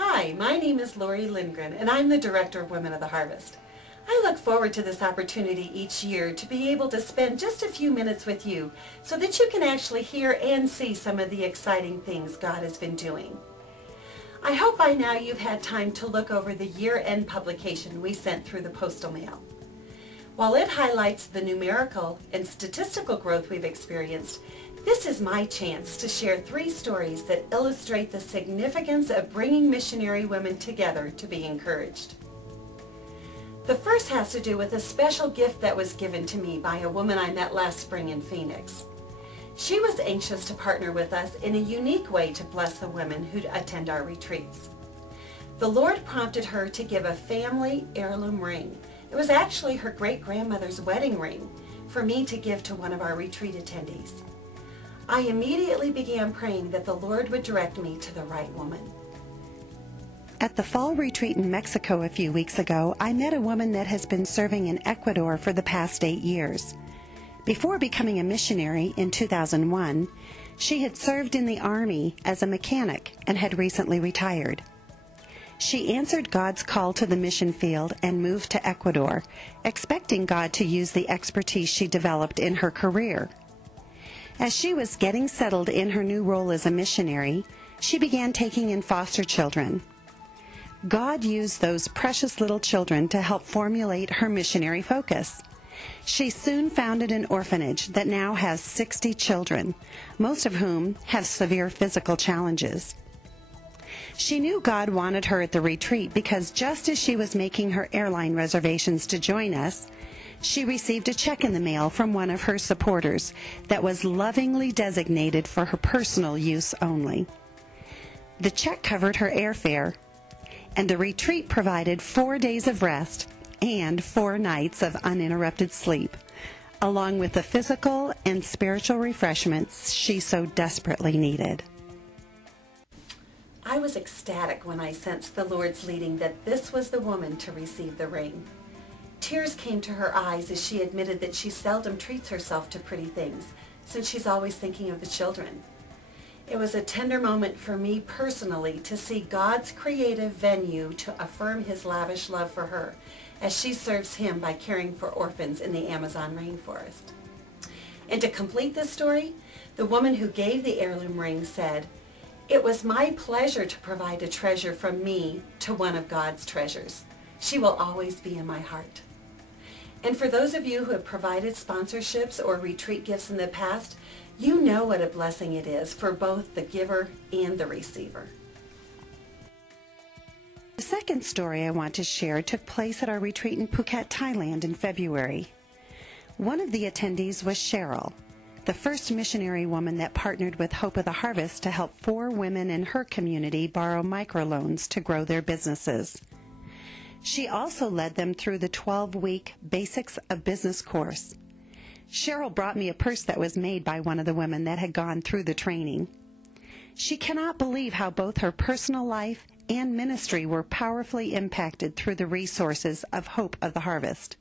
Hi, my name is Lori Lindgren, and I'm the Director of Women of the Harvest. I look forward to this opportunity each year to be able to spend just a few minutes with you so that you can actually hear and see some of the exciting things God has been doing. I hope by now you've had time to look over the year-end publication we sent through the postal mail. While it highlights the numerical and statistical growth we've experienced, this is my chance to share 3 stories that illustrate the significance of bringing missionary women together to be encouraged. The first has to do with a special gift that was given to me by a woman I met last spring in Phoenix. She was anxious to partner with us in a unique way to bless the women who attend our retreats. The Lord prompted her to give a family heirloom ring. It was actually her great-grandmother's wedding ring for me to give to one of our retreat attendees. I immediately began praying that the Lord would direct me to the right woman. At the fall retreat in Mexico a few weeks ago, I met a woman that has been serving in Ecuador for the past 8 years. Before becoming a missionary in 2001, she had served in the Army as a mechanic and had recently retired. She answered God's call to the mission field and moved to Ecuador, expecting God to use the expertise she developed in her career. As she was getting settled in her new role as a missionary, she began taking in foster children. God used those precious little children to help formulate her missionary focus. She soon founded an orphanage that now has 60 children, most of whom have severe physical challenges. She knew God wanted her at the retreat because just as she was making her airline reservations to join us, she received a check in the mail from one of her supporters that was lovingly designated for her personal use only. The check covered her airfare, and the retreat provided 4 days of rest and 4 nights of uninterrupted sleep, along with the physical and spiritual refreshments she so desperately needed. I was ecstatic when I sensed the Lord's leading that this was the woman to receive the ring. Tears came to her eyes as she admitted that she seldom treats herself to pretty things, since she's always thinking of the children. It was a tender moment for me personally to see God's creative venue to affirm His lavish love for her as she serves Him by caring for orphans in the Amazon rainforest. And to complete this story, the woman who gave the heirloom ring said, "It was my pleasure to provide a treasure from me to one of God's treasures. She will always be in my heart." And for those of you who have provided sponsorships or retreat gifts in the past, you know what a blessing it is for both the giver and the receiver. The second story I want to share took place at our retreat in Phuket, Thailand in February. One of the attendees was Cheryl, the first missionary woman that partnered with Hope of the Harvest to help 4 women in her community borrow microloans to grow their businesses. She also led them through the 12-week Basics of Business course. Cheryl brought me a purse that was made by one of the women that had gone through the training. She cannot believe how both her personal life and ministry were powerfully impacted through the resources of Hope of the Harvest.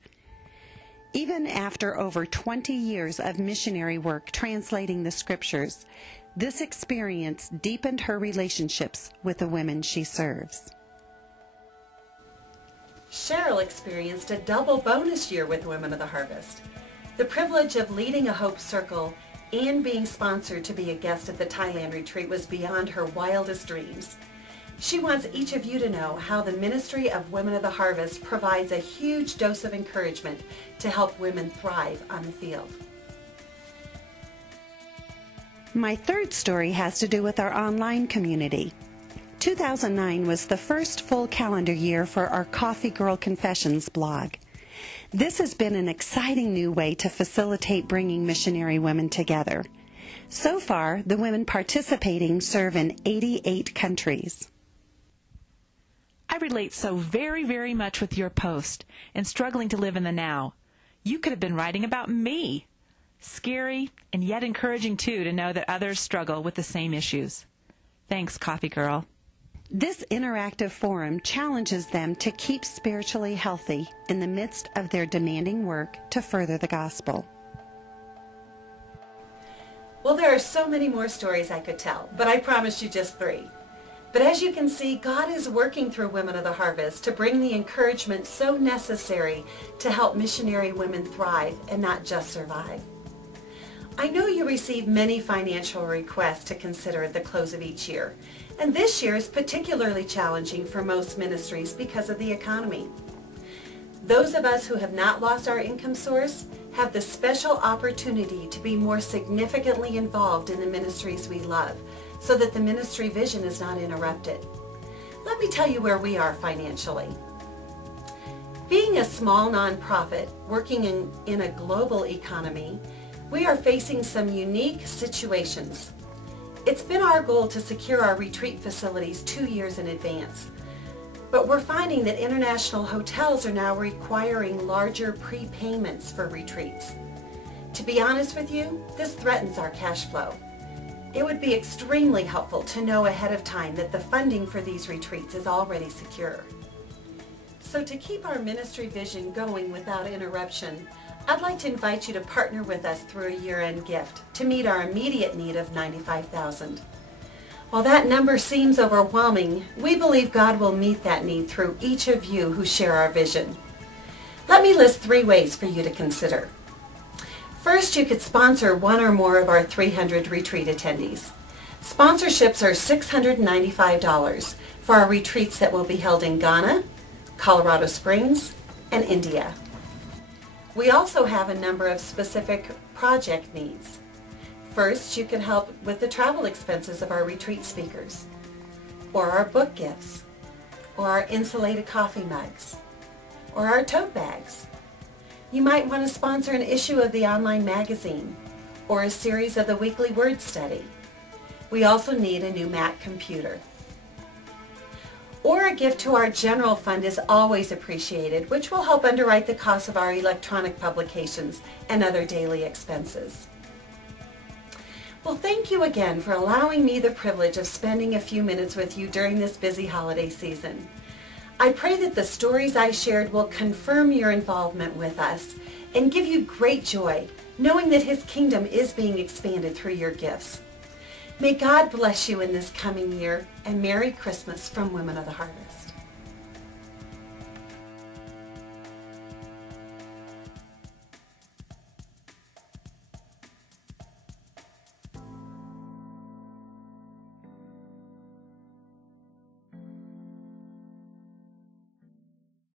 Even after over 20 years of missionary work translating the scriptures, this experience deepened her relationships with the women she serves. Cheryl experienced a double bonus year with Women of the Harvest. The privilege of leading a Hope Circle and being sponsored to be a guest at the Thailand retreat was beyond her wildest dreams. She wants each of you to know how the ministry of Women of the Harvest provides a huge dose of encouragement to help women thrive on the field. My third story has to do with our online community. 2009 was the first full calendar year for our Coffee Girl Confessions blog. This has been an exciting new way to facilitate bringing missionary women together. So far, the women participating serve in 88 countries. I relate so very, very much with your post and struggling to live in the now. You could have been writing about me. Scary and yet encouraging, too, to know that others struggle with the same issues. Thanks, Coffee Girl. This interactive forum challenges them to keep spiritually healthy in the midst of their demanding work to further the gospel. Well, there are so many more stories I could tell, but I promised you just 3. But as you can see, God is working through Women of the Harvest to bring the encouragement so necessary to help missionary women thrive and not just survive. I know you receive many financial requests to consider at the close of each year, and this year is particularly challenging for most ministries because of the economy. Those of us who have not lost our income source have the special opportunity to be more significantly involved in the ministries we love, so that the ministry vision is not interrupted. Let me tell you where we are financially. Being a small nonprofit working in a global economy, we are facing some unique situations. It's been our goal to secure our retreat facilities 2 years in advance, but we're finding that international hotels are now requiring larger prepayments for retreats. To be honest with you, this threatens our cash flow. It would be extremely helpful to know ahead of time that the funding for these retreats is already secure. So to keep our ministry vision going without interruption, I'd like to invite you to partner with us through a year-end gift to meet our immediate need of $95,000. While that number seems overwhelming, we believe God will meet that need through each of you who share our vision. Let me list 3 ways for you to consider. First, you could sponsor one or more of our 300 retreat attendees. Sponsorships are $695 for our retreats that will be held in Ghana, Colorado Springs, and India. We also have a number of specific project needs. First, you can help with the travel expenses of our retreat speakers, or our book gifts, or our insulated coffee mugs, or our tote bags. You might want to sponsor an issue of the online magazine, or a series of the weekly word study. We also need a new Mac computer. Or a gift to our general fund is always appreciated, which will help underwrite the cost of our electronic publications and other daily expenses. Well, thank you again for allowing me the privilege of spending a few minutes with you during this busy holiday season. I pray that the stories I shared will confirm your involvement with us and give you great joy, knowing that His kingdom is being expanded through your gifts. May God bless you in this coming year, and Merry Christmas from Women of the Harvest.